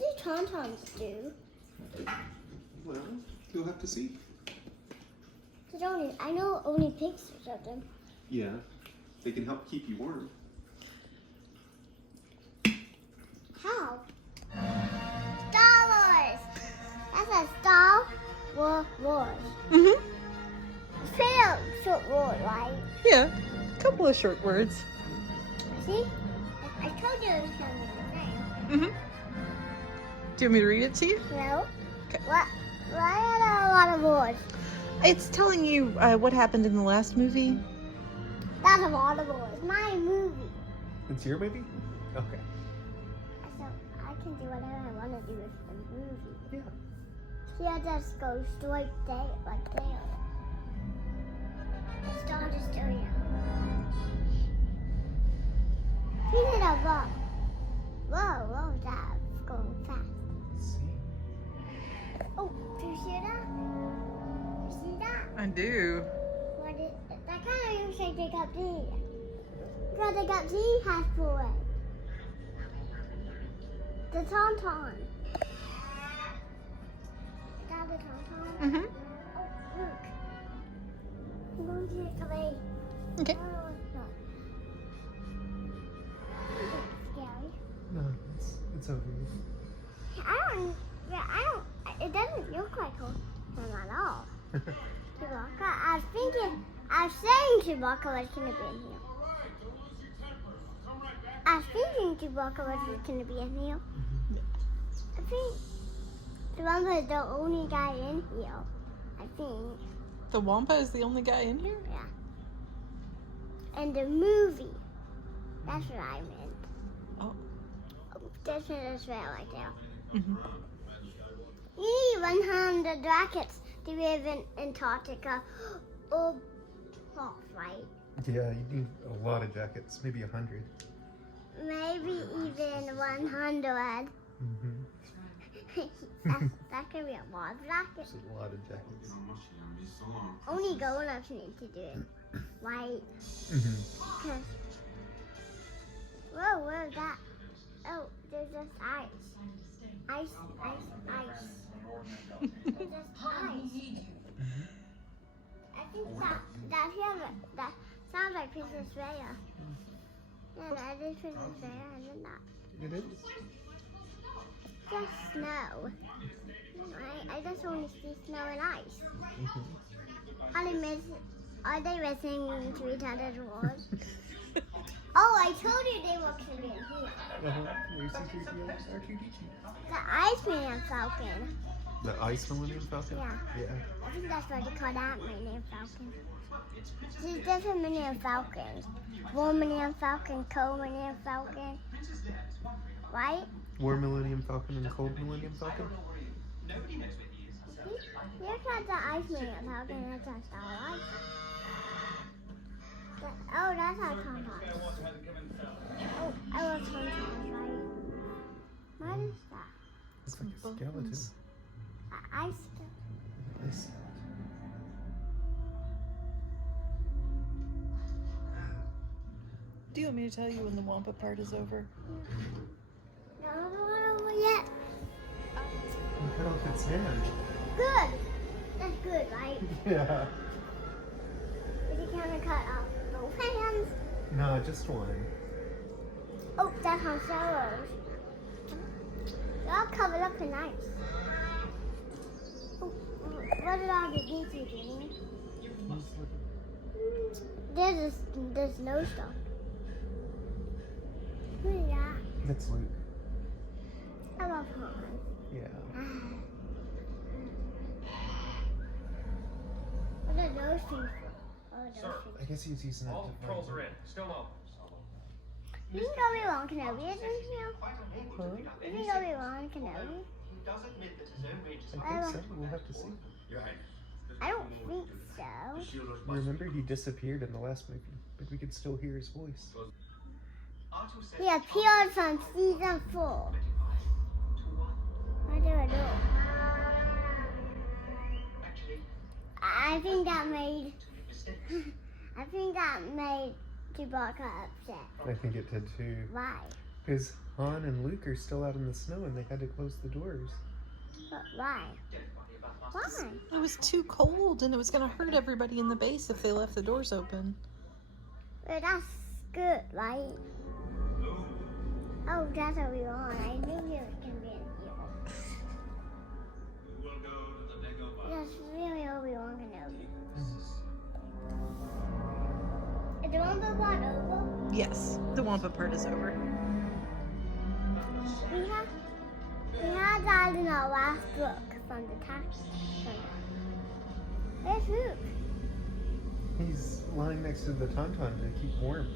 do Tauntauns do? Well, you'll have to see. I know only pictures of them. Yeah, they can help keep you warm. How? Star Wars! That's a Star Wars. Mm-hmm. It's pretty a short word, right? Yeah, a couple of short words. See? I told you it was coming to say. Mm-hmm. Do you want me to read it to you? No? Okay. What? Why are there a lot of words? It's telling you what happened in the last movie. That's a lot of words. My movie. It's your movie? Okay. So I can do whatever I want to do with the movie. Yeah. See, I just go straight there, like there. The star just go here. He did a rock. Whoa, that's going fast. Let's see. Oh, do you hear that? You see that? I do. That kind of looks like they got D. Because they got D has for it. The Tauntaun. Is that the Tauntaun? Mm-hmm. Oh, look. I'm going to take away. Okay. Oh, it's not. It's scary. No, it's over. It doesn't look like him at all. Chewbacca, I was saying Chewbacca was going to be in here. I was thinking Chewbacca was going to be in here. I think Chewbacca is the only guy in here. I think. The Wampa is the only guy in here? Yeah. And the movie. That's what I meant. Oh. This is right there. Mm-hmm. You need 100 rockets to live in Antarctica or half, right? Yeah, you need a lot of jackets, maybe 100. Maybe even 100. Mm-hmm. that could be a lot of rockets. There's a lot of jackets. Only grown-ups need to do it, right? Mm-hmm. Whoa, where's that? Oh, there's just ice. Ice. There's just ice. I think that sounds like Princess Leia. Yeah, that is Princess Leia, isn't that? It is? Just snow. I just want to see snow and ice. Mm-hmm. Are they missing 300 words? Oh, I told you they were going to be in here. Where's C-3PO? R2-D2. The Iceman Falcon. The Ice Millennium Falcon? Yeah. Yeah. I think that's what they call that Millennium Falcon. There's different Millennium Falcons. War Millennium Falcon, Cold Millennium Falcon. Right? War Millennium Falcon and Cold Millennium Falcon? Here's not the Ice Millennium Falcon, that's a Star Wars. Oh, that's our Tauntaun. Oh, I love Tauntaun, right? What is that? It's like a skeleton. Ice. Ice. Do you want me to tell you when the Wampa part is over? No, not over yet. You cut off its hand. Good. That's good, right? Yeah. Is he gonna cut off both hands? No, just one. Oh, that's on Solos. They're all covered up in ice. Oh, what did all the geese doing? There's no stuff. Who is that? That's Luke. I love Han. Yeah. What are those things for? Oh, those Sir. things. I guess he's using it All to patrols are in. Still no. You think Obi-Wan Kenobi is in here? You think Obi-Wan Kenobi? I think so. We'll have to see. I don't think so. Remember, he disappeared in the last movie, but we could still hear his voice. He appeared from season 4. What do I do? I think that made Chewbacca upset. I think it did too. Why? Because Han and Luke are still out in the snow and they had to close the doors. But why? Why? It was too cold and it was going to hurt everybody in the base if they left the doors open. But that's good, right? Oh, that's what we want. I knew he was going to be an evil. That's really Obi-Wan Kenobi. Is the Wampa part over? Yes, the Wampa part is over. We had that in our last book from the tax. Where's Luke? He's lying next to the Tauntaun to keep warm.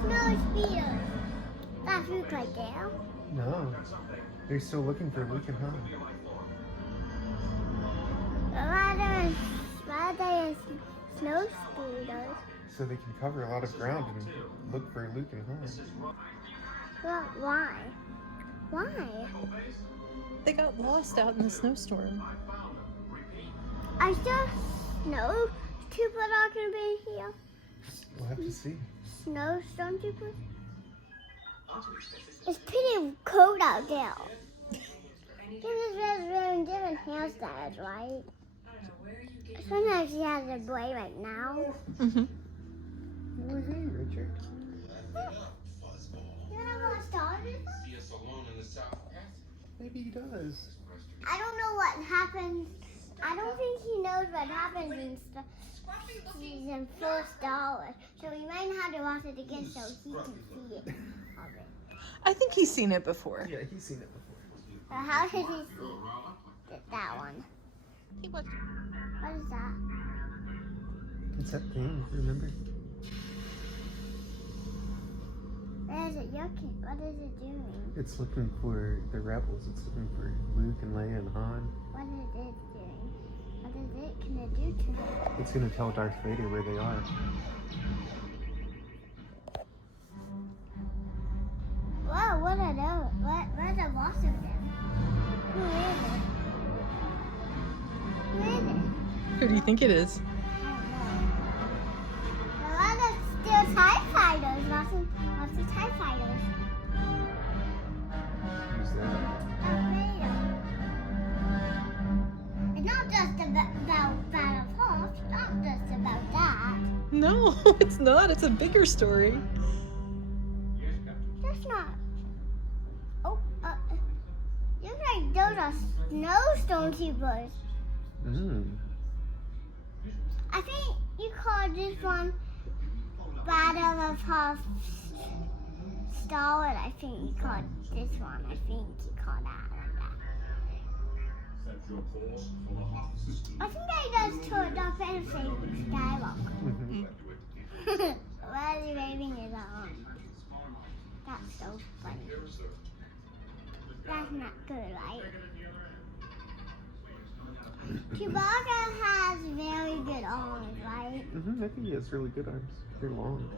Snow speeders. That's Luke right there. No. They're still looking for Luke and Han. Why are they snow speeders? So they can cover a lot of ground and look for Luke and Han. Well, why? Why? They got lost out in the snowstorm. I still snow troopers are gonna be here. We'll have to see. Snow stormtroopers. It's pretty cold out there. This is wearing different hairstyles, right? Sometimes he has a braid right now. Mm-hmm. Oh, hey, Richard. You wanna watch Star Wars? Maybe he does. I don't know what happens. I don't think he knows what happens in season 4 Star Wars. So we might have to watch it again so he can see it. I think he's seen it before. Yeah, he's seen it before. But how should he see that one? He watched. What is that? It's that thing, remember? Where is it looking? What is it doing? It's looking for the rebels. It's looking for Luke and Leia and Han. What is it doing? What is it gonna do to them? It's gonna tell Darth Vader where they are. Whoa, what are those? Where's the boss of them? Who is it? Who is it? Who do you think it is? I don't know. A lot of still TIE fighters. Lots of TIE fighters. Who's that? Darth Vader. It's not just about Battle of Hoth. It's not just about that. No, it's not. It's a bigger story. That's not. Oh, looks like those are snowstorm troopers. I think you call this one Battle of Hoth Star Wars. I think you called this one. I think you called that like that. I think that does to Darth Vader say Skywalker. Why is he waving his arm? That's so funny. That's not good, right? Chewbacca has very good arms, right? I think he has really good arms. They're long.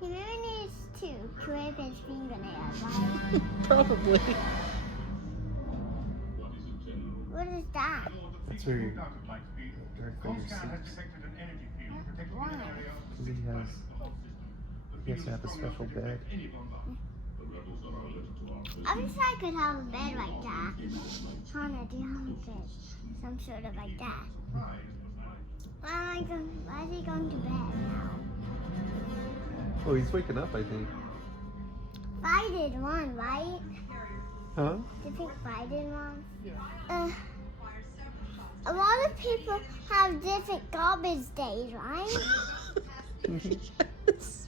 He really needs to clip his fingernails, right? Probably. What is that? That's where Darth Vader sleeps. Why? Because he has to have a special bed. I wish I could have a bed like that. Hannah, do you have a bed? Some sort of like that. Why is he going to bed now? Oh, he's waking up, I think. I did one, right? Huh? Did you pick Biden one? A lot of people have different garbage days, right? Yes.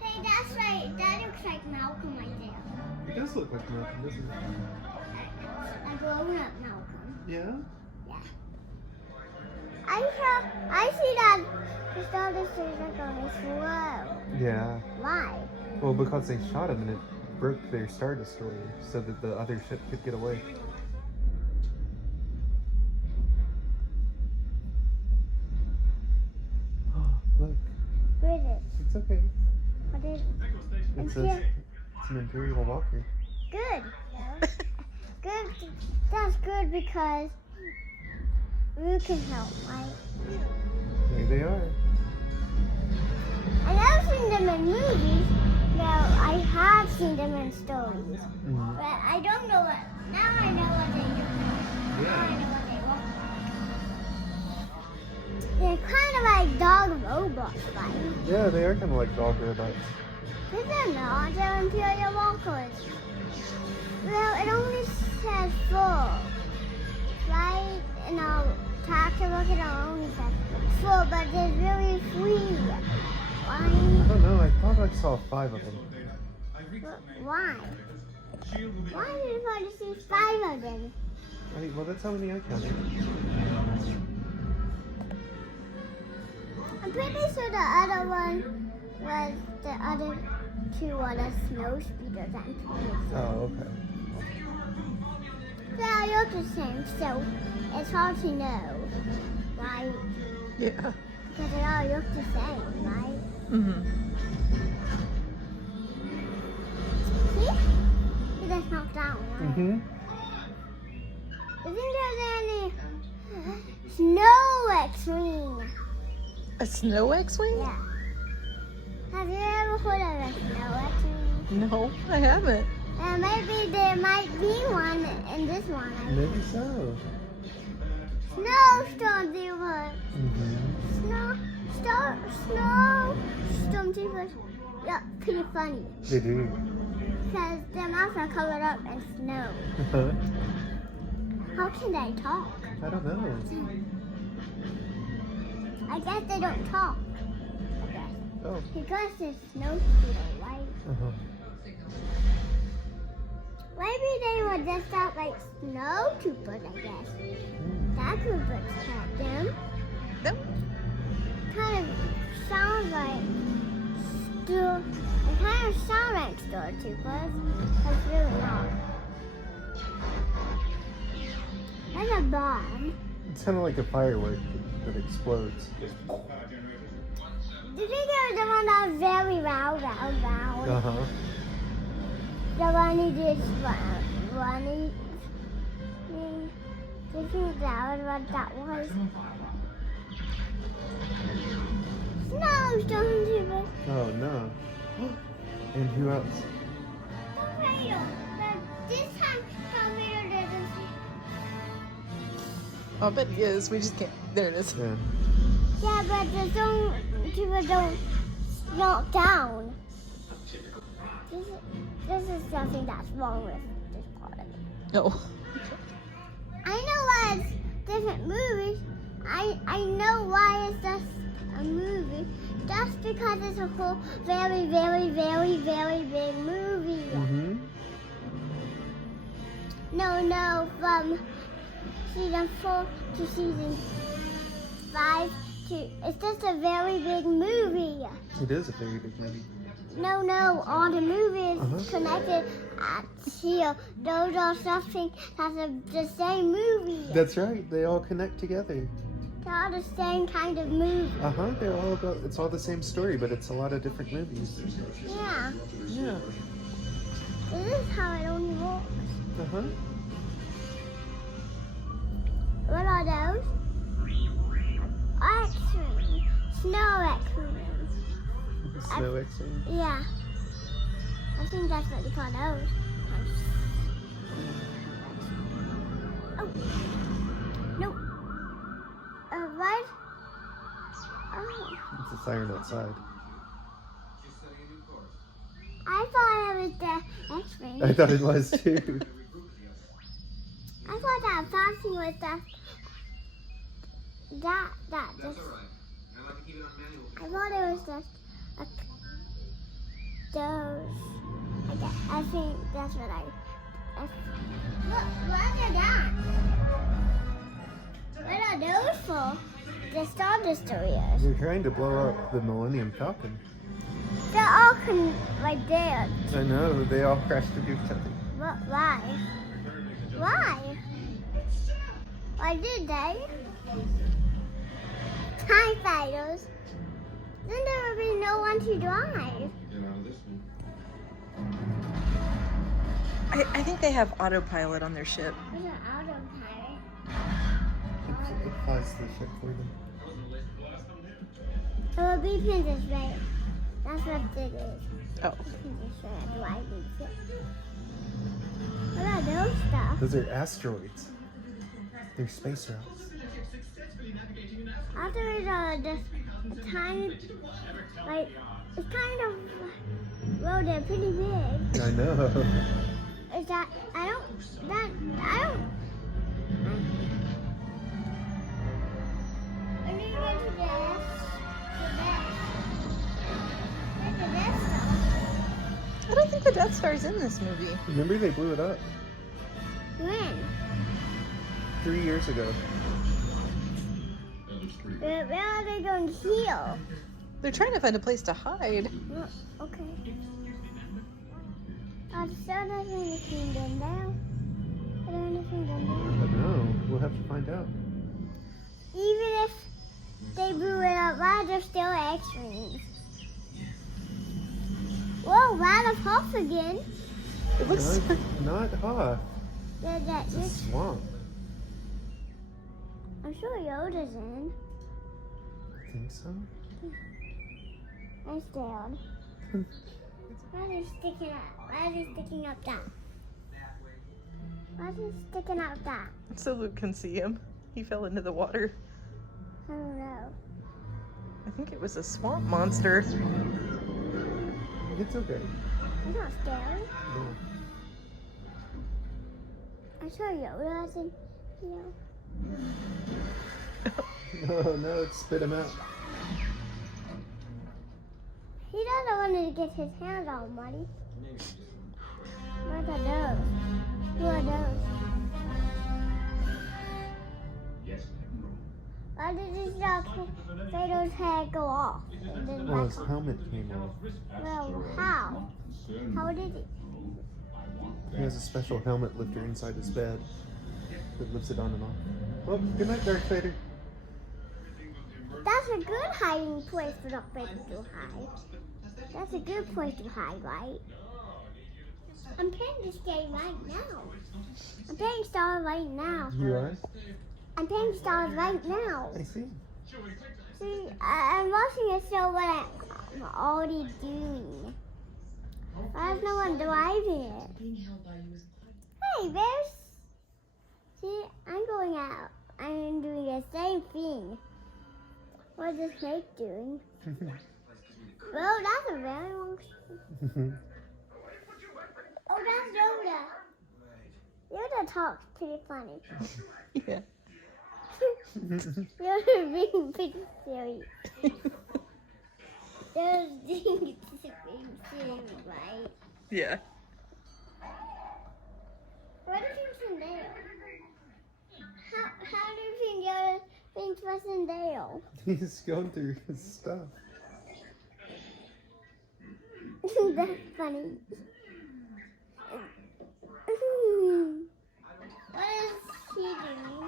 Hey, that's right. That looks like Malcolm right there. He does look like Malcolm, doesn't he? A grown-up Malcolm. Yeah? Yeah. I see that the Star Destroyers are going slow. Yeah. Why? Well, because they shot him and it broke their Star Destroyer so that the other ship could get away. Look. Where is it? It's okay. What is it? It's here. it's an Imperial Walker. Good. Good. That's good because Luke can help, right? There they are. I never seen them in movies, No, I have seen them in stories, Mhm. but I don't know what. Now I know what they look like. Now I know what they look like. They're kind of like dog robots, right? Yeah, they are kind of like dog robots. But they're not. They're Imperial Walkers. Well, it only says full, right? And our tractor look at our only says full, but there's really 3. I Why? don't know. I thought I saw 5 of them. Why? Why did you see 5 of them? Well, that's how many I counted. I'm pretty sure the other one was the other 2 were the snow speeders and police. Oh, okay. They all look the same, so it's hard to know, right? Yeah. Because they all look the same, right? Mm-hmm. See? It just knocked down, right? Mm-hmm. Do you think there's any snow X-wing? A snow X-wing? Yeah. Have you ever heard of a snow X-wing? No, I haven't. Maybe there might be one in this one. Maybe so. Snowstorm troopers. Mm-hmm. Snowstorm troopers. Yeah, pretty funny. They do. Because their mouths are covered up in snow. How can they talk? I don't know. I guess they don't talk. I guess. Oh. Because it's snow speeder, right? Uh-huh. Maybe they were dressed out like snow troopers, I guess. That could protect them. Nope. Kind of sounds like it kind of sounds like stormtroopers. That's really not. That's a bomb. It's kind of like a firework that explodes. Do you think there was the one that was very loud? Uh-huh. The one who did running. Do you think that was what that was? Snowstorm troopers. Oh, no. And who else? Tornado. But this time, tornado doesn't. I bet he is. We just can't. There it is. Yeah. Yeah, but the storm troopers don't knock down. This is something that's wrong with this part of it. No. I know why it's different movies. I know why it's just a movie. That's because it's a whole very, very, very, very big movie. Mm-hmm. No, from season 4 to season 5 to it's just a very big movie. It is a very big movie. No, all the movies Uh-huh. connected at here. Those are something that's the same movie. That's right. They all connect together. They're all the same kind of movie. Uh-huh. They're all about, it's all the same story, but it's a lot of different movies. Yeah. Yeah. This is how it only works. Uh-huh. What are those? X-ray. Snow X-ray. Snow X-wing. Yeah. I think that's what they call those. Oh. Nope. What? Oh. It's a siren outside. I thought it was the X-ray. I thought it was too. I thought that flashing was that just. I thought it was just those. I think that's what Look, what are that? What are those for? The Star Destroyers. They're trying to blow up the Millennium Falcon. They're all right there. I know. They all crashed into each other. Why? Why? Why did they? TIE fighters. Then there would be no one to drive. I think they have autopilot on their ship. There's an autopilot. It flies the ship for them. It would be Princess Leia. That's what it is. Oh. I'm just sure that's why I need it. What about those stuff? Those are asteroids. They're space rocks. Asteroids are just tiny, like, it's kind of, well, they're pretty big. I know. Is that, I don't, when you go to this, I don't think the Death Star's in this movie. Remember they blew it up when? 3 years ago. Where are they going to heal? They're trying to find a place to hide. Oh, okay. Are the stars anything done now? Are there anything done I now? don't know. We'll have to find out. Even if they blew it up, why are there still X-rings? Whoa, Rat of Hoff again. It looks. Not Hoth. It's It's a swamp. I'm sure Yoda's in. Think so? I'm scared. Why is he sticking up? Why is he sticking up that? Why is he sticking out that? So Luke can see him. He fell into the water. I don't know. I think it was a swamp monster. It's okay. It's not scary. No. I'm sure Yoda's in here. Oh no, it spit him out. He doesn't want to get his hands on Muddy. What are those? Who are those? Why did this dog Vader's head go off? And then Oh, back his on? helmet came off. Well, how? How did it? He has a special helmet lifter inside his bed that lifts it on and off. Well, good night, Darth Vader. That's a good hiding place for the Vader to hide. That's a good place to hide, right? I'm playing this game right now. I'm playing Star right now. You are? I'm playing Star right now. I see. See, I'm watching a show what I'm already doing. There's no one driving it. Hey, there's... See, I'm going out. I'm doing the same thing. What is Snake doing? Well, that's a very long... Oh, that's Yoda. Yoda talks pretty funny. Yeah. Yoda being pretty serious. Yoda being serious, right? Yeah. What do you think's in there? How do you think Yoda thinks what's in there? He's going through his stuff. That's funny. What is he doing?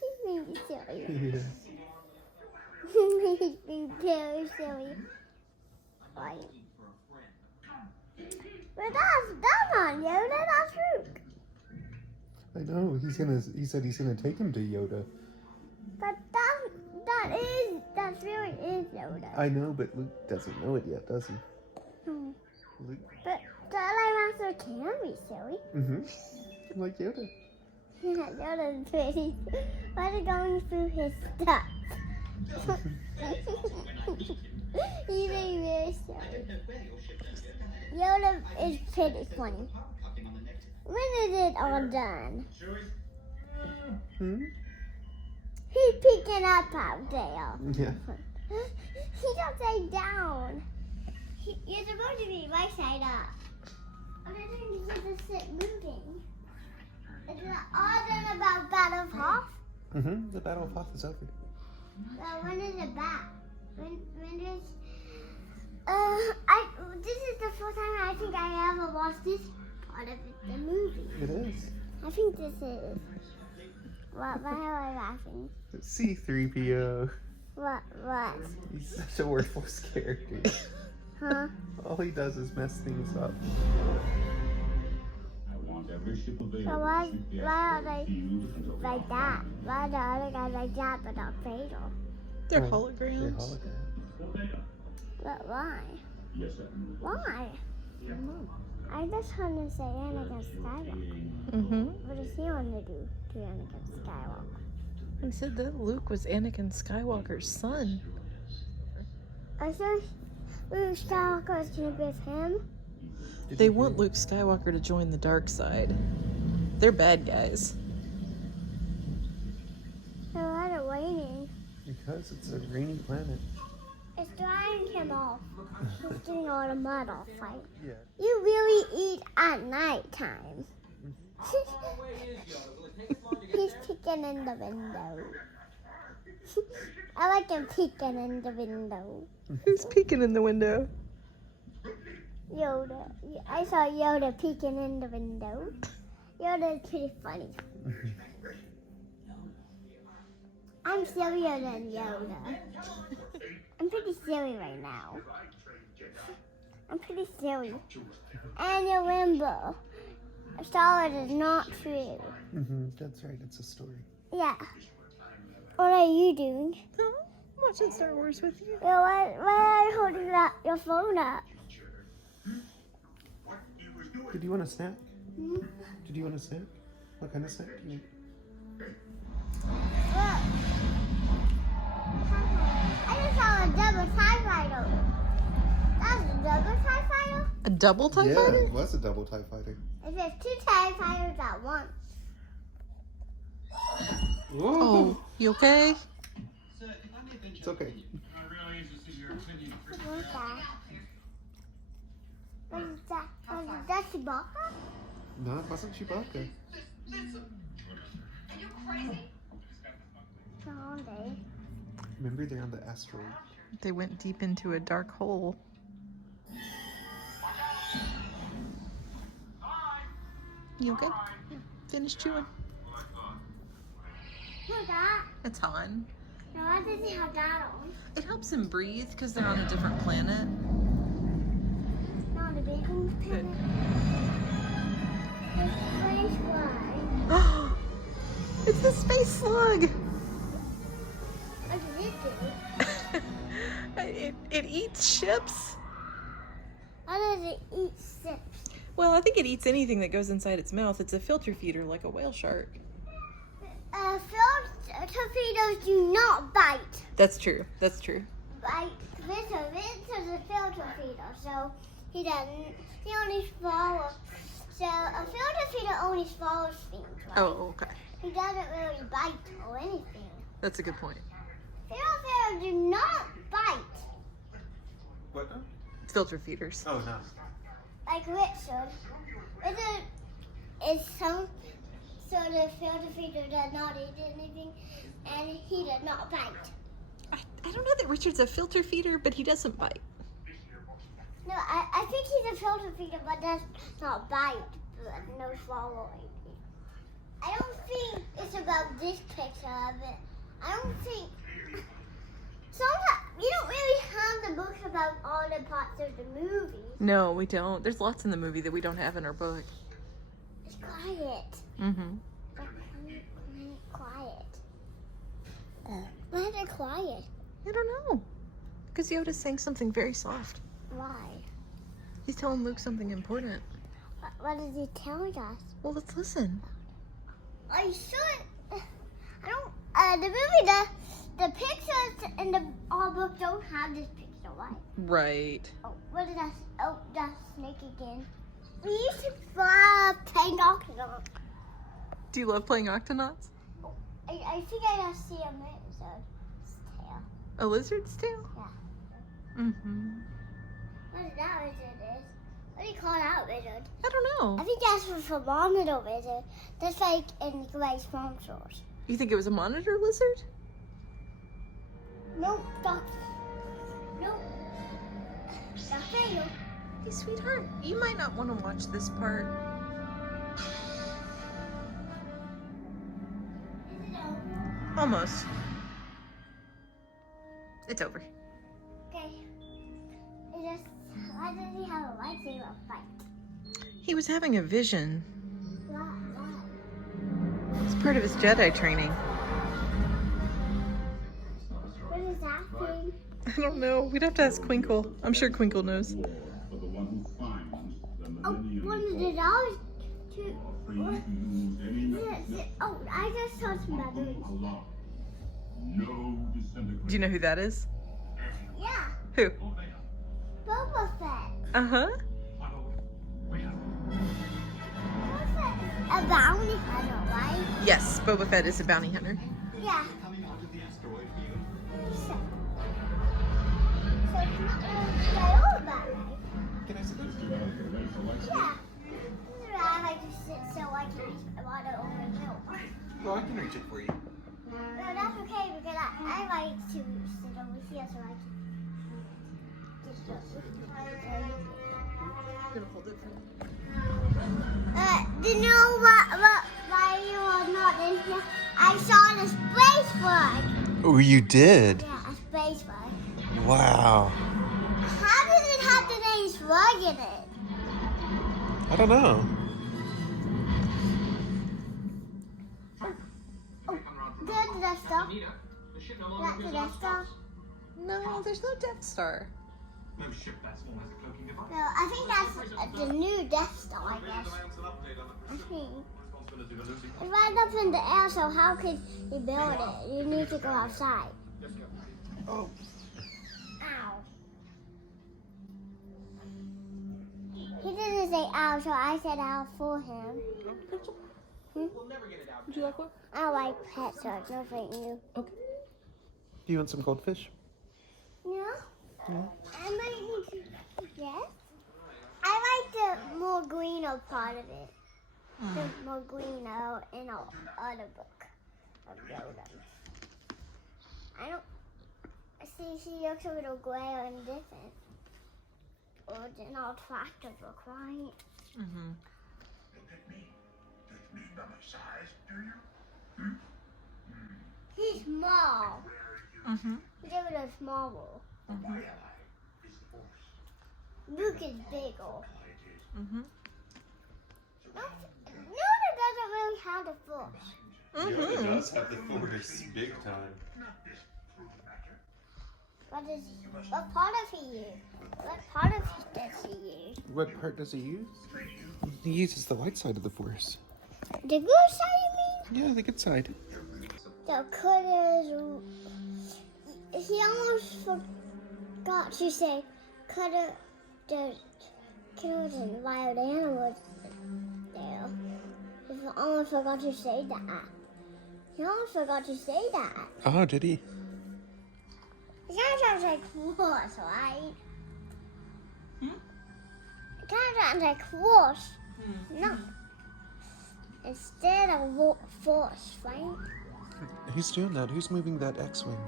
He's being silly. Yes. He's being very silly. Right. But that's not Yoda, that's Luke. I know. He said he's gonna take him to Yoda. But that really is Yoda. I know, but Luke doesn't know it yet, does he? Hmm. Luke. But Jedi Master can be silly. Like Yoda. Yoda's pretty. Why is he going through his stuff? He's being very silly. Yoda is pretty funny. When is it all done? He's picking up out there. Yeah. He's upside down. You're supposed to be right side up. I'm not trying to get the sit moving. Is it all done about Battle of Hoth? The Battle of Hoth is over. Well, when is it back? When is... this is the first time I think I ever watched this part of the movie. It is. I think this is. Why am I laughing? C-3PO. What? He's such a worthless character. Huh? All he does is mess things up. So why are they like that? Why are the other guys like that but not fatal? They're They're holograms. holograms. But why? Why? I just want to say Anakin Skywalker. Mm-hmm. What does he want to do to Anakin Skywalker? He said that Luke was Anakin Skywalker's son. I sure Luke Skywalker is going to be with him. They want Luke Skywalker to join the dark side. They're bad guys. So why are they waiting? Because it's a rainy planet. It's drying him off. He's getting all the mud off, right? Yeah. You really eat at night time. He's peeking in the window. I like him peeking in the window. Who's peeking in the window? Yoda. I saw Yoda peeking in the window. Yoda is pretty funny. I'm sillier than Yoda. I'm pretty silly right now. I'm pretty silly. And remember, Star Wars is not true. That's right. It's a story. Yeah. What are you doing? Huh? I'm watching Star Wars with you. Well, why are you holding your phone up? Did you want a snack? Hmm? Did you want a snack? What kind of snack do you need? Look. I just saw a double TIE fighter. That's a double TIE fighter? A double TIE fighter? it was a double TIE fighter. It says 2 TIE fighters at once. Oh, you okay? It's okay. What's that? What is that? Was that Chewbacca? No, it wasn't Chewbacca. No, they. Remember, they're on the asteroid. They went deep into a dark hole. You okay? Yeah. Finish chewing. Who's that? It's Han. No, I didn't have that on. It helps him breathe because they're on a different planet. Not a big one. Good. It's space fly. It's the space slug. What does it do? It eats ships. How does it eat ships? Well, I think it eats anything that goes inside its mouth. It's a filter feeder like a whale shark. Torpedoes do not bite. That's true. That's true. Bite. Vince is a filter feeder, so he doesn't. He only swallows. So a filter feeder only swallows things, right? Oh, okay. He doesn't really bite or anything. That's a good point. Filter feeders do not bite. What? Filter feeders. Oh, no. Like Richard. Richard is some sort of filter feeder does not eat anything, and he does not bite. I don't know that Richard's a filter feeder, but he doesn't bite. No, I think he's a filter feeder, but does not bite, but no swallowing. I don't think it's about this picture of it. I don't think. Sometimes you don't really have the books about all the parts of the movie. No, we don't. There's lots in the movie that we don't have in our book. It's quiet. Mm-hmm. Quiet. Why is it quiet? I don't know. Because Yoda's saying something very soft. Why? He's telling Luke something important. What is he telling us? Well, let's listen. I shouldn't. I don't. The movie, the pictures in the all book don't have this picture, right? Right. Oh, what is that? Oh, that's Snake again. We used to fly playing Octagon. Do you love playing Octonauts? Oh, I think I just see a lizard's tail. A lizard's tail? Yeah. Mm-hmm. What is that lizard is? What do you call that lizard? I don't I know. think that's for monitor lizard. That's like in Grace Farm Stores. You think it was a monitor lizard? Nope, Doctor. Nope. Doctor. Hey, sweetheart, you might not want to watch this part. Is it over? Almost. It's over. Okay. It just, why does he have a lightsaber fight? He was having a vision. Why? Part of his Jedi training. What is that thing? I don't know. We'd have to ask Quinkle. I'm sure Quinkle knows. Oh, one of the dogs. Oh, I just saw some baboons. Do you know who that is? Yeah, Who? Boba Fett. Uh-huh. Boba Fett is a bounty hunter, right? Yes, Boba Fett is a bounty hunter. Yeah. So it's not really stay over, right? Can I sit down? Yeah. I like to sit so I can reach my water over the milk. Well, I can reach it for you. No, that's okay because I like to sit over here so I can just go. Gonna hold it for Do you know why you are not in here? I saw the space flag. Oh, you did? Yeah, a space flag. Wow. How does it have the name slug in it? I don't know. Good Death Star. That's the Death Star. No, there's no Death Star. No, I think that's the new Death Star, I guess. I think. It's right up in the air, so how could you build it? You need to go outside. Oh. Ow. He didn't say ow, so I said ow for him. Would you like one? I like pet stars, no thank you. Okay. Do you want some goldfish? No? No. I might need to, yes? I like the more greener part of it. The more greener in our other book of Yoda. I don't, see, she looks a little gray and different. Original tractor look, right? Mm-hmm. He's small. Mm-hmm. Give it a small one. Mm-hmm. Luke is bigger. Mm-hmm. Yoda doesn't really have the force. Mm-hmm. does have the force big time. What part of he use? What part of it does he use? What part does he use? He uses the white side of the force. The good side, you Yeah, the good side. mean? The cutters. He almost forgot to say cutter. The killed and wild animals there. He almost forgot to say that. He almost forgot to say that. Oh, did he? It kind of sounds like horse, right? It kind of sounds like horse. No. Instead of force, right? Who's doing that? Who's moving that X-Wing?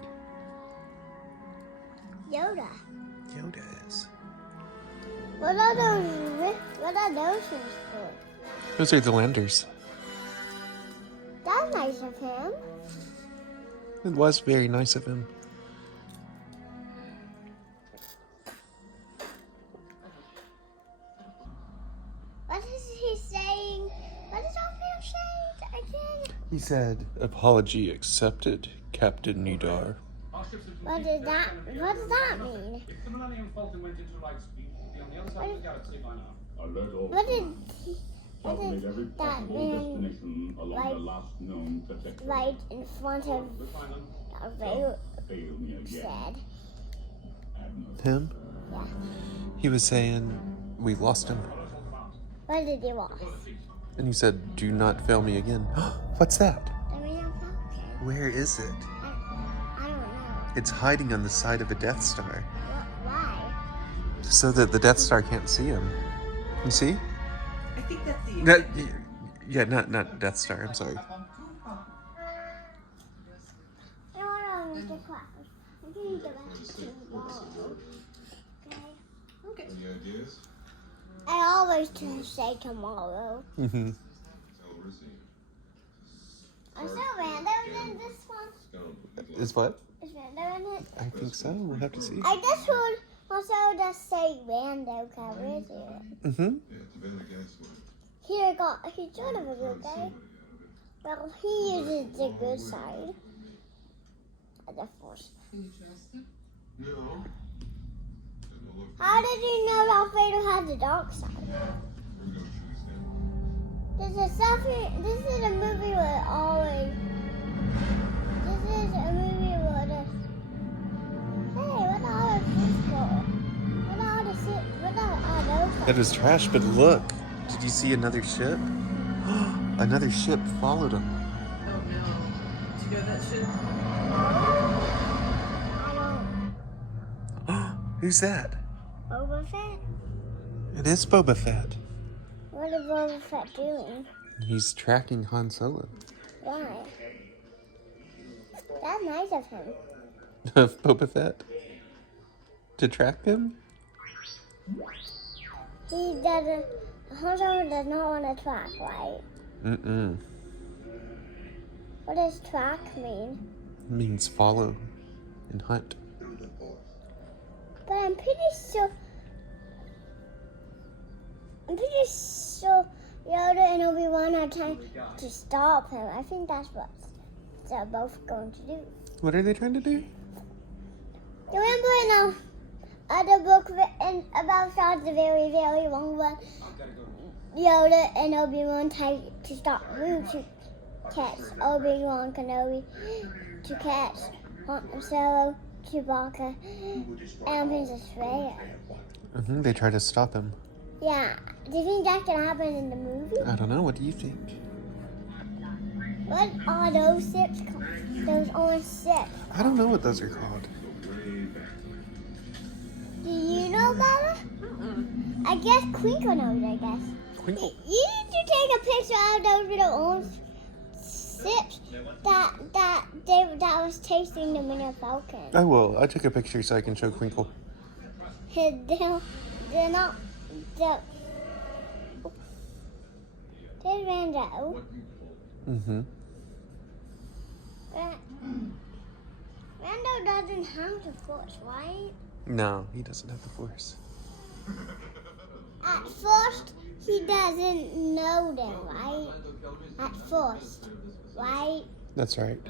Yoda. Yoda is. What are those things for? Those are the landers. That's nice of him. It was very nice of him. What is he saying? What is Ophiel saying again? He said, "Apology accepted, Captain Nidar." What does that mean? If the Millennium Falcon went into light speed, it would be on the other side of the galaxy by now. What did that man right in front of the rail said? Him? Yeah. He was saying, "We lost him." What did he want? And he said, "Do not fail me again." What's that? The Millennium Falcon. Where is it? I don't know. It's hiding on the side of a Death Star. Why? So that the Death Star can't see him. You see? I think that's the Not, yeah, not Death Star, I'm sorry. I want to Mr. Claus. We can go back tomorrow. Okay? Okay. Any ideas? I always say tomorrow. Mm-hmm. I'm so random in this one. Is what? Is random in it? I think so. We'll have to see. I just would also just say random because where is it? Mm-hmm. Yeah, too bad I guess what. Here I got, he's sort of a good guy. Well, he uses the good side of the Force. How did you know Darth Vader had the dark side? This is a movie where always. This is a movie where the. Hey, what are the fish for? What are those? That is trash, but look. Did you see another ship? Another ship followed him. Oh no. Did you go that shit? I don't. Who's that? Boba Fett? It is Boba Fett. What is Boba Fett doing? He's tracking Han Solo. Why? That's nice of him. Of Boba Fett? To track him? He doesn't. Han Solo does not want to track, right? Mm-mm. What does track mean? It means follow and hunt. But I'm pretty sure Yoda and Obi-Wan are trying to stop him. I think that's what they're both going to do. What are they trying to do? Remember in the other book about Star Wars, the very, very long one, Yoda and Obi-Wan tried to stop Luke to catch Obi-Wan Kenobi, to catch Han Solo, Chewbacca, and Princess Leia. They try to stop him. Yeah. Do you think that's gonna happen in the movie? I don't know. What do you think? What are those ships called? Those orange ships. I don't know what those are called. Do you know better? I guess Quinkle knows, I guess. Quinkle. You need to take a picture of those little orange ships that was chasing the Millennium Falcon. I will. I took a picture so I can show Quinkle. They're not. There's Rando. Mm-hmm. Rando doesn't have the Force, right? No, he doesn't have the Force. At first, he doesn't know them, right? At first, right? That's right.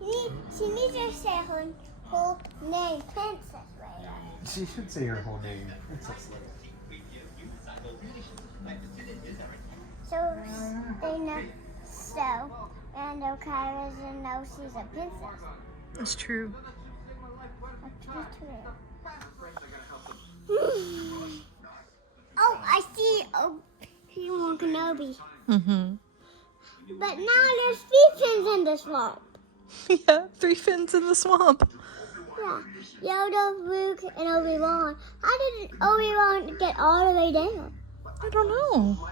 She needs to say her whole name, Princess Leia. She should say her whole name. Princess Leia. So they know. So Rando Kyra doesn't know she's a princess. That's true. That's true. Oh, I see. Oh, Obi-Wan Kenobi. Mm-hmm. But now there's 3 fins in the swamp. Yeah, 3 fins in the swamp. Yeah, Yoda, Luke, and Obi-Wan. How did Obi-Wan get all the way down? I don't know.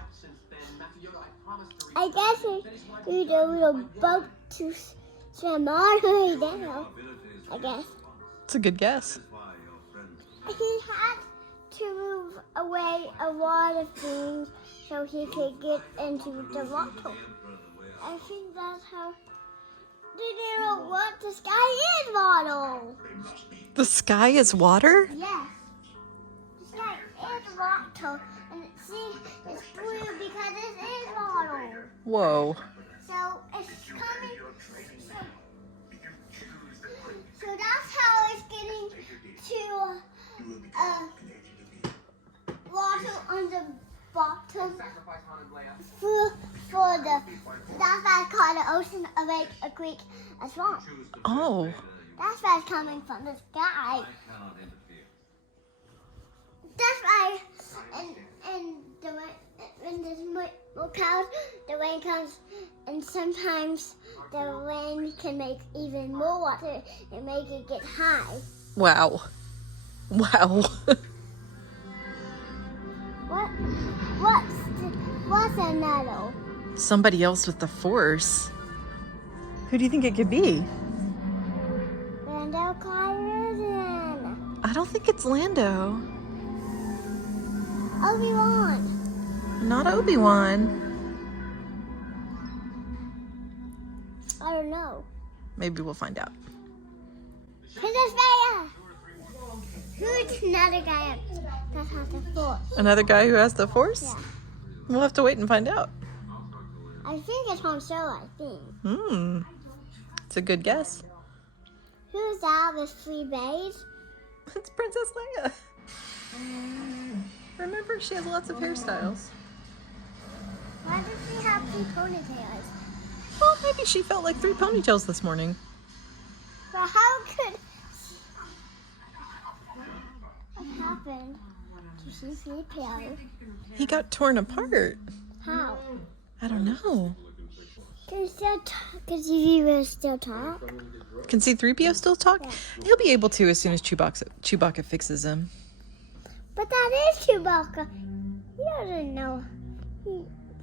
I guess he used a little boat to swim all the way down. I guess. It's a good guess. He had to move away a lot of things so he could get into the water. I think that's how. Did you know what the sky is, Waddle? The sky is water? Yes. The sky is water. And see, it's blue because it is water. Whoa. So it's coming. So that's how it's getting to water on the bottom for the. That's why it's called an ocean, a lake, a creek, a swamp. Oh. That's why it's coming from the sky. That's why, and the when there's more clouds, the rain comes, and sometimes the rain can make even more water and make it get high. Wow. Wow. What's a nettle? Somebody else with the Force. Who do you think it could be? Lando Calrissian. I don't think it's Lando. Obi-Wan. Not Obi-Wan. I don't know. Maybe we'll find out. Princess Leia. Who's another guy that has the Force? Another guy who has the Force? Yeah. We'll have to wait and find out. I think it's Han Solo, I think. Hmm. It's a good guess. Who's that with 3 bays? It's Princess Leia. Remember, she has lots of hairstyles. Why does she have 3 ponytails? Well, maybe she felt like 3 ponytails this morning. But how could... What happened to C-3PO? He got torn apart. How? I don't know. Can C-3PO still talk? Can C-3PO still talk? Yeah. He'll be able to as soon as Chewbacca fixes him. But that is Chewbacca. He doesn't know.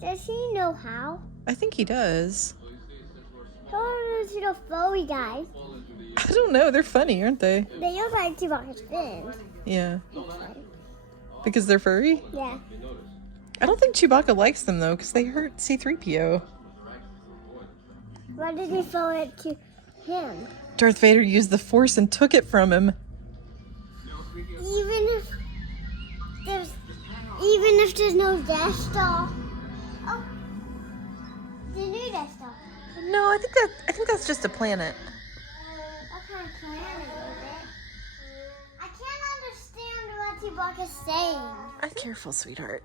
Does he know how? I think he does. How are those little furry guys? I don't know. They're funny, aren't they? They look like Chewbacca's fins. Yeah. Because they're furry? Yeah. I don't think Chewbacca likes them, though, because they hurt C-3PO. Why did he throw it to him? Darth Vader used the Force and took it from him. Even if there's no Death Star. Oh, the new Death Star. No, I think that's just a planet. What kind of planet is it? I can't understand what Chewbacca's saying. Careful, sweetheart.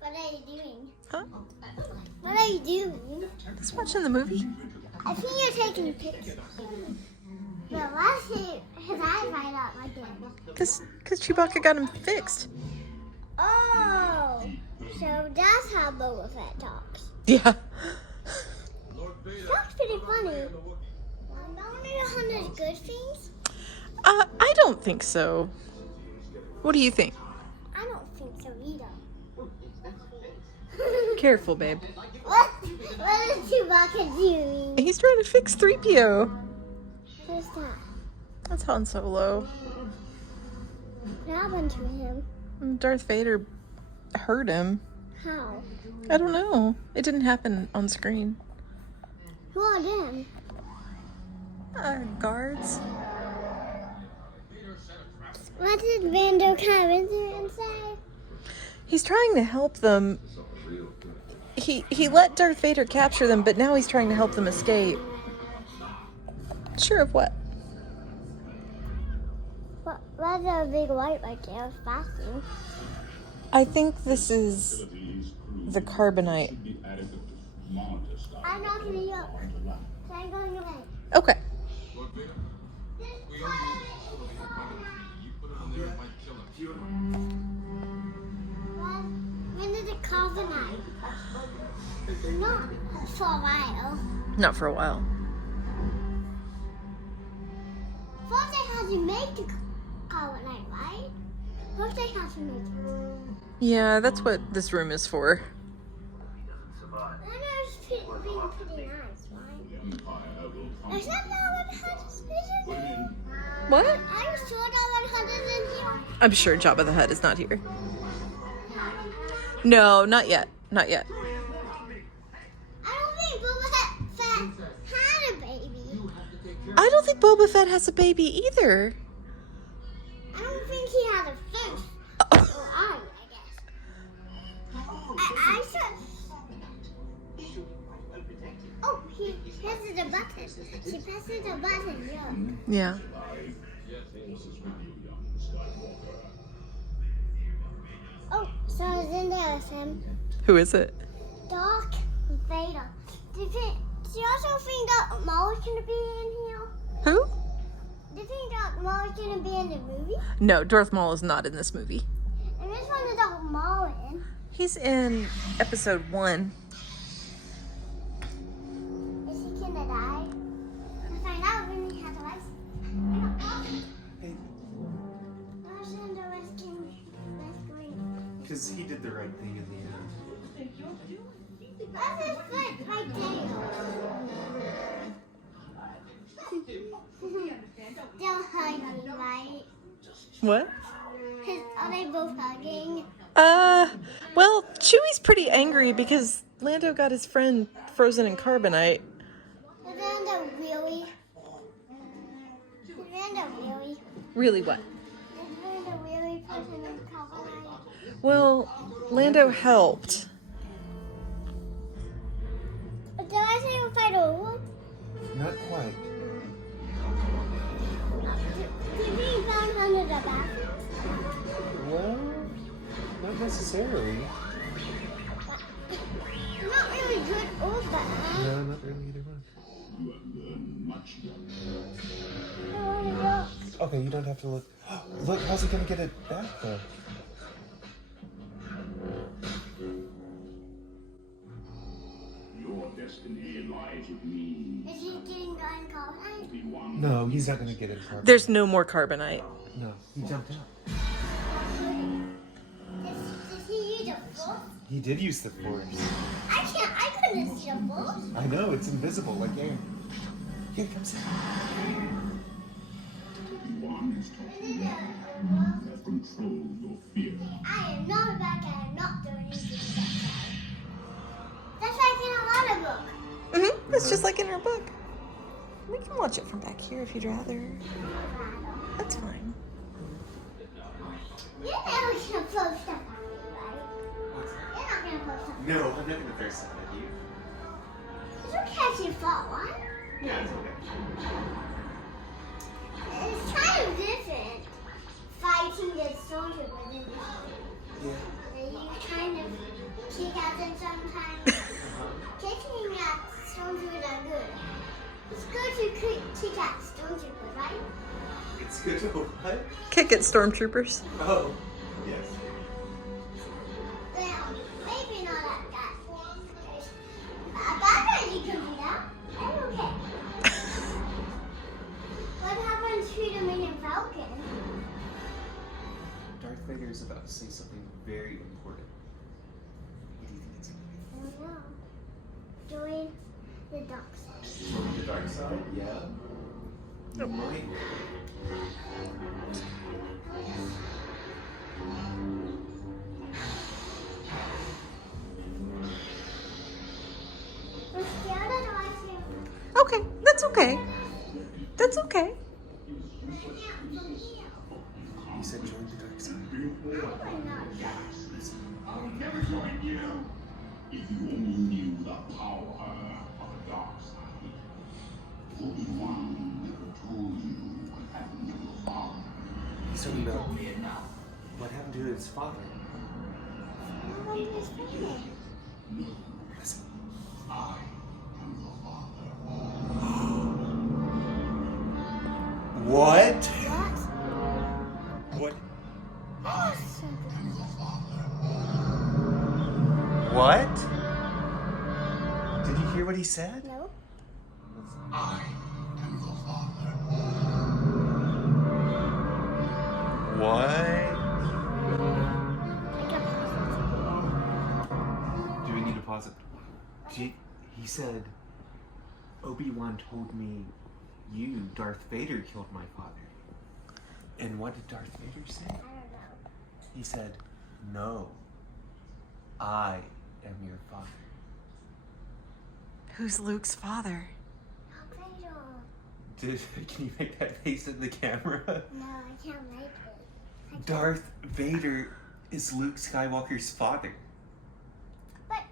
What are you doing? Huh? What are you doing? Just watching the movie. I think you're taking pictures. But why is his eyes right out like that? Because Chewbacca got him fixed. Oh, so that's how Boba Fett talks. Yeah. That's pretty funny. Don't you know good things? I don't think so. What do you think? I don't think so either. Careful, babe. What is Chewbacca doing? He's trying to fix 3PO. Who's that? That's Han Solo. What happened to him? Darth Vader hurt him. How? I don't know. It didn't happen on screen. Who are them? Guards. What did Mando come into and say? He's trying to help them. He let Darth Vader capture them, but now he's trying to help them escape. Sure of what? Why is there a big light right there flashing? I think this is the carbonite. I'm not going to look. So I'm going away. Okay. When did it carbonite? Not for a while. Not for a while. First they had to make the carbonite, right? First they had to make it. Yeah, that's what this room is for. I know it's being pretty nice, right? Is that not what Hutt is in here? What? Are you sure that what Hutt is in here? I'm sure Jabba the Hutt is not here. No, not yet. Not yet. I don't think Boba Fett had a baby. I don't think Boba Fett has a baby either. I don't think he had a face. Or eye, I guess. I said... Oh, he presses the button. She presses the button, yeah. Yeah. Oh, so it's in there with him. Who is it? Darth Vader. Do you also think that Maul is going to be in here? Who? Do you think that Maul is going to be in the movie? No, Darth Maul is not in this movie. And which one is Darth Maul in? He's in episode 1. Is he going to die? We'll find out when he has a license. Hey, Where's the rescuing? because he did the right thing in the end. That's his foot right there. They're hugging, right? What? Are they both hugging? Well, Chewie's pretty angry because Lando got his friend frozen in carbonite. Is Lando really? Is Lando really? Really what? Is Lando really frozen in carbonite? Well, Lando helped. necessarily. You're not really good or bad. No, not really either one. I want to go. Okay, you don't have to look. Look, how's he gonna get it back though? Your destiny lies with me. Is he getting going carbonite? Obi-Wan. No, he's not gonna get it. Carbon. There's no more carbonite. No, he jumped out. Did he use a force? He did use the force. I couldn't see a force. I know, it's invisible, like air. Here, come sit. Obi-Wan has taught you I have controlled your fear. am not a bad guy. I'm not doing anything bad. That's like in a lot of books. It's just like in her book. We can watch it from back here if you'd rather. That's fine. You're never gonna post stuff on me, right? You're not gonna post stuff. No, I'm not gonna throw stuff at you. It's okay if you fall, right? Yeah, it's okay. It's kind of different fighting the stormtroopers in this Yeah. movie. You kind of kick at them sometimes. Kicking at stormtroopers are good. It's good to kick at stormtroopers, right? It's good to what? Kick it, stormtroopers. Oh, yes. Well, maybe not that guy. A bad guy you can do that. I'm okay. What happened to the Millennium Falcon? Darth Vader is about to say something very important. What do you think it's going to be? I don't know. Join the dark side. Join the dark side? Yeah. You might. I'm scared of watching. Okay, that's okay. That's okay. You said join the dark side. I would not. I'll never join you. If you only knew the power of the dark side. Obi-Wan never told you what happened to your father. He's talking about what happened to his father. Listen. I am your father. What? What? What? Awesome. What? Did you hear what he said? No. I am your father. What? I got Do we need to pause it? He said, Obi-Wan told me you, Darth Vader, killed my father. And what did Darth Vader say? I don't know. He said, no, I am your father. Who's Luke's father? Can you make that face at the camera? No, I can't make it. Darth Vader is Luke Skywalker's father. But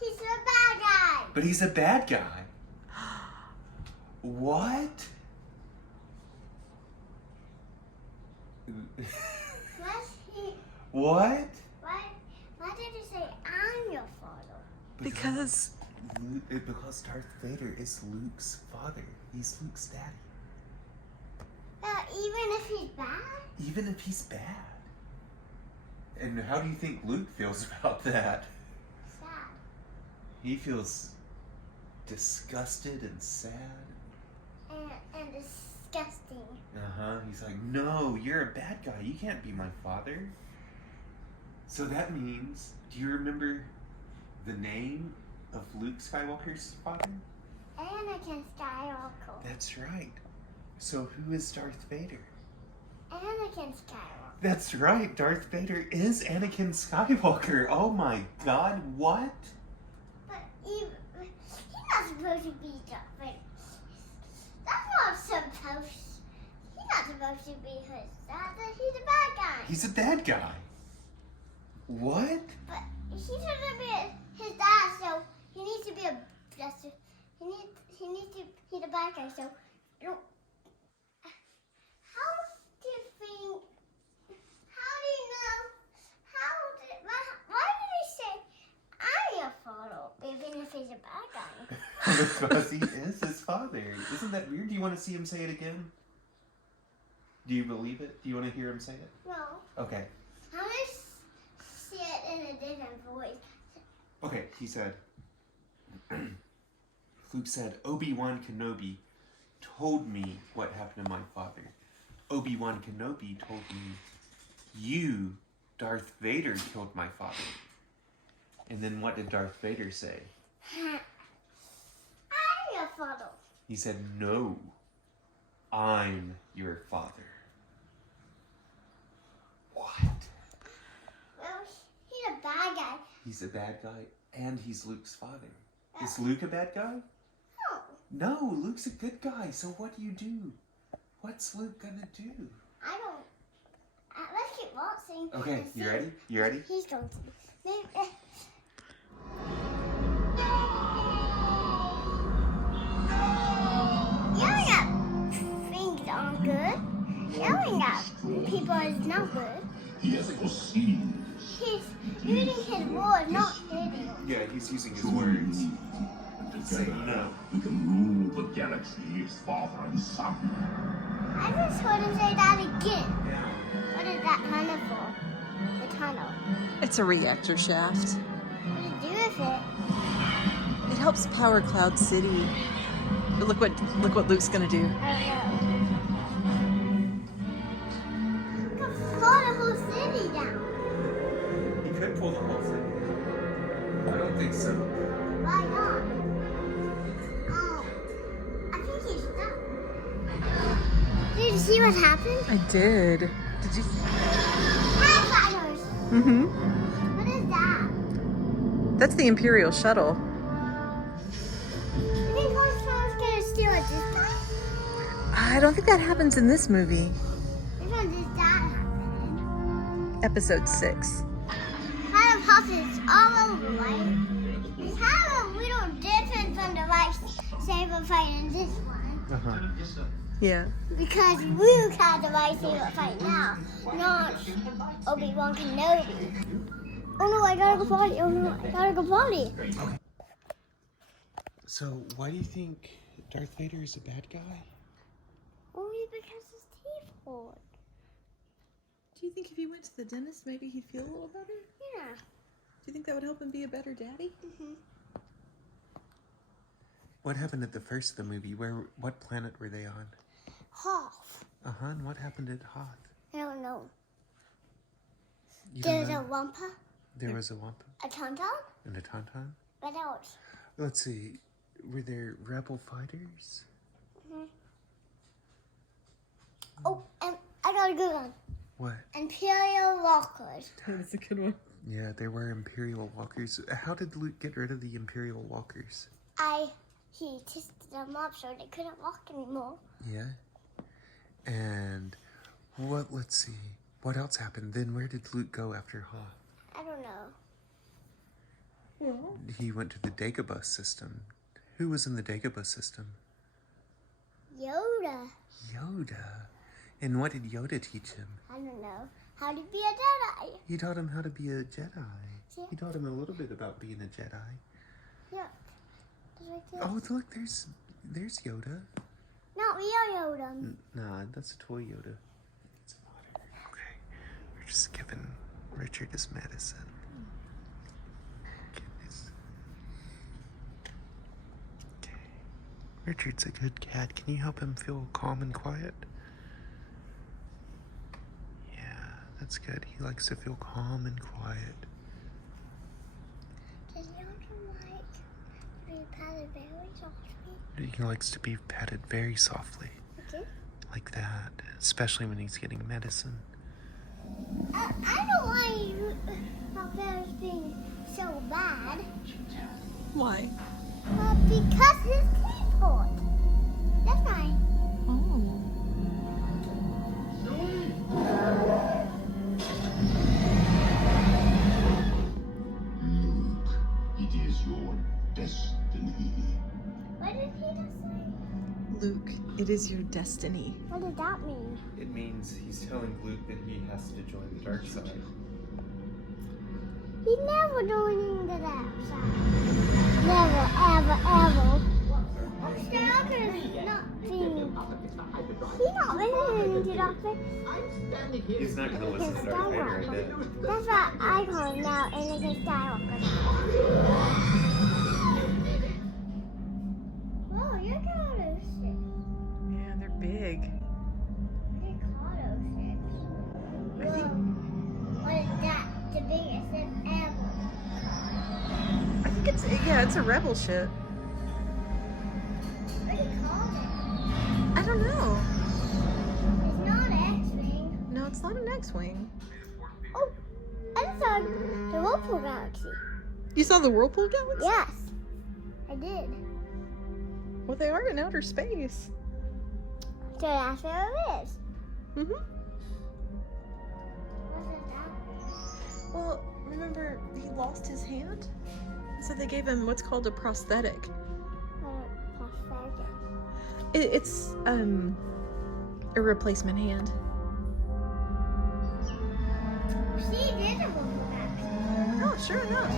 he's a bad guy. But he's a bad guy. What? Plus, What? why did he say I'm your father? Because Because Darth Vader is Luke's father. He's Luke's daddy. Even if he's bad? Even if he's bad. And how do you think Luke feels about that? Sad. He feels disgusted and sad. And disgusting. Uh-huh. He's like, no, you're a bad guy. You can't be my father. So that means, do you remember the name of Luke Skywalker's father? Anakin Skywalker. That's right. So who is Darth Vader? Anakin Skywalker. That's right. Darth Vader is Anakin Skywalker. Oh my God, what? But he's not supposed to be Darth Vader. That's not supposed. He's not supposed to be his dad. He's a bad guy. He's a bad guy. What? But he's supposed to be his dad, so he needs to be a. He needs to. He's a bad guy, so. How do you think? How do you know? What Because he is his father. Isn't that weird? Do you want to see him say it again? Do you believe it? Do you want to hear him say it? No. Okay. I'm going to say it in a different voice. Okay, he said, Luke said, Obi-Wan Kenobi told me what happened to my father. Obi-Wan Kenobi told me, you, Darth Vader, killed my father. And then what did Darth Vader say? I'm your father. He said, no, I'm your father. What? Well, he's a bad guy. He's a bad guy, and he's Luke's father. Is Luke a bad guy? No. No, Luke's a good guy, so what do you do? What's Luke gonna do? I don't. Let's keep watching. Okay, and you see. ready? You ready? He's going to. Maybe, yelling at things aren't good. Yelling at people is not good. Yes, it was seen. He's using his words, not hitting them. Yeah, he's using his words. Say Together, no. we can rule the galaxy as father and son. I just heard him say that again. What is that tunnel for? The tunnel. It's a reactor shaft. What do you do with it? It helps power Cloud City. But look what Luke's gonna do. I don't know. Could pull the whole city down. He could pull the whole thing. I don't think so. Why not? I think he's stuck. Did you see what happened? I did. Did you? Firefighters! Mm-hmm. What is that? That's the Imperial shuttle. You think Horsepower's gonna steal it this time? I don't think that happens in this movie. Which one does that happen in? Episode 6. Kind of houses all over, right? It's kind of a little different from the lightsaber fight in this one. Uh-huh. Yeah. Because Luke had the lightsaber fight now, not Obi-Wan Kenobi. Oh no, I gotta go potty. Oh no, I gotta go potty. So, why do you think Darth Vader is a bad guy? Only because his teeth hurt. Do you think if he went to the dentist, maybe he'd feel a little better? Yeah. Do you think that would help him be a better daddy? Mm-hmm. What happened at the first of the movie? What planet were they on? Hoth. Uh-huh, and what happened at Hoth? I don't know. You don't There's a know? Wampa, There was a Wampa a Tauntaun, and a Tauntaun? what else? Let's see, were there rebel fighters? Oh, and I got a good one. What? Imperial Walkers. That's a good one. Yeah, there were Imperial walkers. How did Luke get rid of the Imperial walkers? He tested them up so they couldn't walk anymore. Yeah. And let's see, what else happened? Then where did Luke go after Hoth? I don't know. Well, He went to the Dagobah system. Who was in the Dagobah system? Yoda. Yoda. And what did Yoda teach him? I don't know. How to be a Jedi. He taught him how to be a Jedi. Yeah. He taught him a little bit about being a Jedi. Yeah. Just like this. Oh, look, there's Yoda. Not real Yoda. Nah, that's a toy Yoda. It's water. Okay, we're just giving Richard his medicine. Goodness. Okay. Richard's a good cat. Can you help him feel calm and quiet? Yeah, that's good. He likes to feel calm and quiet. Does Yoda like to be patted very softly? He likes to be petted very softly, Okay. like that, especially when he's getting medicine. I don't like how Bear's being so bad. why? Because his teeth hurt. That's right. Oh. Luke, it is your destiny. What did he just say? Luke, it is your destiny. What did that mean? It means he's telling Luke that he has to join the dark side. He's never doing the dark side. Never, ever, ever. Skywalker is not seeing. He's not listening to Doctor. He's not going to listen to Darth Vader, I bet. That's what I call him now, Anakin Skywalker. Whoa, you're auto ships. Yeah, they're big. They're auto ships. I think What is that? The biggest ship ever. I think it's a rebel ship. What do you call it? I don't know. It's not an X-Wing. No, it's not an X-wing. Oh, I just saw the Whirlpool Galaxy. You saw the Whirlpool Galaxy? Yes, I did. Well, they are in outer space. So that's where it is. Mm-hmm. What's that? Well, remember he lost his hand? So they gave him what's called a prosthetic. Prosthetic. It's a replacement hand. She did a Whirlpool Galaxy. Oh, sure enough.